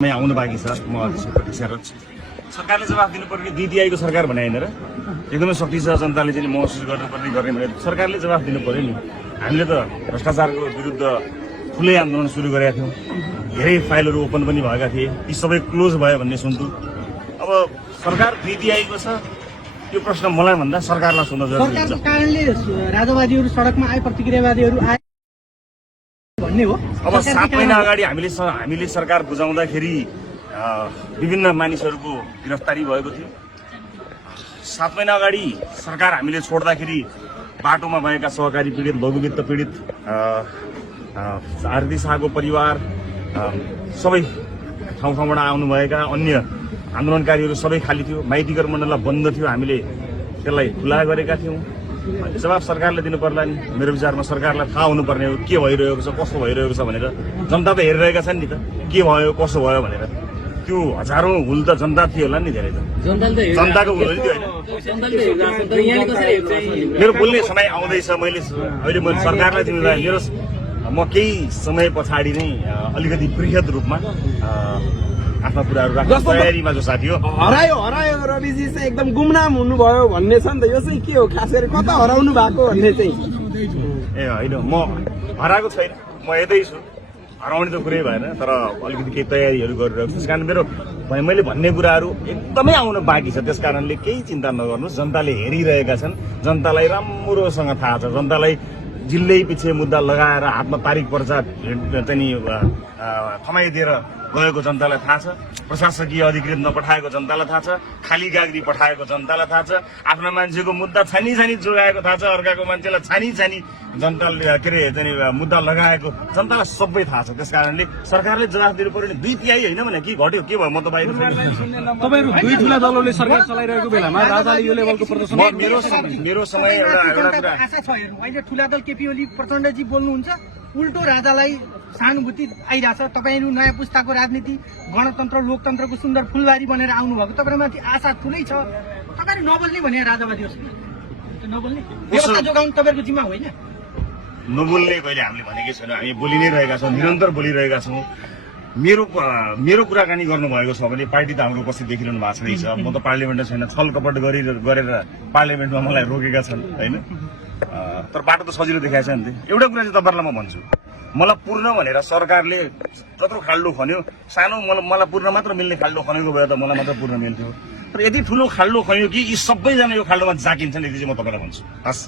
आउनु बाँकी छ। म सरकारले जवाफ दिनुपर्ने दिदीआईको सरकार भने हैन र एकदमै शक्ति छ जनताले चाहिँ महसुस गर्नुपर्ने गर्ने भने सरकारले जवाफ दिनु पर्यो नि। हामीले त भ्रष्टाचारको विरुद्ध ठुलै आन्दोलन सुरु गरेका थियौँ। धेरै फाइलहरू ओपन पनि भएका थिए, ती सबै क्लोज भयो भन्ने सुन्छु। अब सरकार दिदीआईको छ त्यो प्रश्न मलाई भन्दा सरकारलाई सोध्न जरुरी छ। सरकारको कारणले राजवादीहरू सडकमा आए, प्रतिक्रियावादीहरू आए भन्ने हो। अब 7 महिना अगाडि हामीले सरकार बुझाउँदाखेरि विभिन्न मानिसहरूको गिरफ्तारी भएको थियो। 7 महिना अगाडि सरकार हामीले छोड्दाखेरि बाटोमा भएका सहकारी पीडित, लघुवित्त पीडित, आरती शाहको परिवार, सबै ठाउँ ठाउँबाट आउनुभएका अन्य आन्दोलनकारीहरू सबै खाली थियो। माइतीघर मण्डललाई बन्द थियो, हामीले त्यसलाई खुला गरेका थियौँ। जवाब सरकारले दिनु पर्ला नि। मेरो विचारमा सरकारलाई थाहा हुनुपर्ने हो के भइरहेको छ, कस्तो भइरहेको छ भनेर। जनता त हेरिरहेका छन् नि त के भयो कसो भयो भनेर। त्यो हजारौं हुल त जनता थियो होला नि, धेरै त जनताको हुल थियो होइन। मेरो बोल्ने समय आउँदैछ। अहिले मैले सरकारलाई जिम्मेवारी मेरो म केही समय पछाडि नै अलिकति बृहत रूपमा आफ्ना कुराहरू राख्ने तयारीमा जो साथी हो। हरायो रविजी चाहिँ एकदम गुमनाम हुनुभयो भन्ने छ नि त। यो चाहिँ के हो, खास गरी कता हराउनु भएको भन्ने चाहिँ? ए होइन, म हराएको छैन, म यतै छु। हराउने त कुरै भएन, तर अलिकति केही तयारीहरू गरिरहेको छु। त्यस कारण मैले भन्ने कुराहरू एकदमै आउन बाँकी छ। त्यस कारणले केही चिन्ता नगर्नुहोस्। जनताले हेरिरहेका छन्, जनतालाई राम्रोसँग थाहा छ। जनतालाई जिल्लै पछि मुद्दा लगाएर हातमा तारिक पर्चा चाहिँ थमाइदिएर गएको जनतालाई थाहा छ। प्रशासकीय अधिकृत नपठाएको जनतालाई थाहा छ। खाली गाग्री पठाएको जनतालाई थाहा छ। आफ्ना मान्छेको मुद्दा छानी जोगाएको थाहा छ। अर्काको मान्छेलाई छानी जनताले के अरे चाहिँ मुद्दा लगाएको जनतालाई सबै थाहा छ। त्यस कारणले सरकारले जवाफ दिनु पर्यो नि। 2/3 होइन भने के घट्यो, के भयो? म त बाहिर तपाईहरु दुई ठूला दलले सरकार चलाइरहेको बेलामा राजाले यो लेभलको प्रदर्शन मेरो समय एउटा कुरा आशा छ। हेर्नु, अहिले ठूला दल केपी ओली प्रचण्डजी बोल्नुहुन्छ, उल्टो राजालाई सहानुभूति आइरहेछ। तपाईहरु नयाँ पुस्ताको राजनीति, गणतन्त्र लोकतन्त्रको सुन्दर फुलबारी बनेर आउनुभएको, तपाईहरुमाथि आशा ठुलै छ। तपाईहरु नबोल्ने भने राजावादीहरुसँग नबोल्ने व्यवस्था जोगाउनु तपाईहरुको जिम्मा होइन। नबोल्ने कहिले हामीले भनेकै छैनौँ। हामी बोलि नै रहेका छौँ, निरन्तर बोलिरहेका छौँ। मेरो कुराकानी गर्नुभएको छ भने पार्टी त हाम्रो उपस्थित देखिरहनु भएको छैन। म त पार्लियामेन्टमा छैन। छल कपट गरेर पार्लियामेन्टमा मलाई रोकेका छन् होइन। तर बाटो त सजिलो देखाएको छ नि त। एउटा कुरा चाहिँ तपाईँहरूलाई म भन्छु, मलाई पूर्ण भनेर सरकारले जत्रो खाल्डो खन्यो, सानो मलाई पूर्ण मात्र मिल्ने खाल्डो खनेको भए त मलाई मात्र पूर्ण मिल्थ्यो। तर यति ठुलो खाल्डो खन्यो कि यी सबैजना यो खाल्डोमा जाकिन्छन्, यति चाहिँ म तपाईँलाई भन्छु। हस्।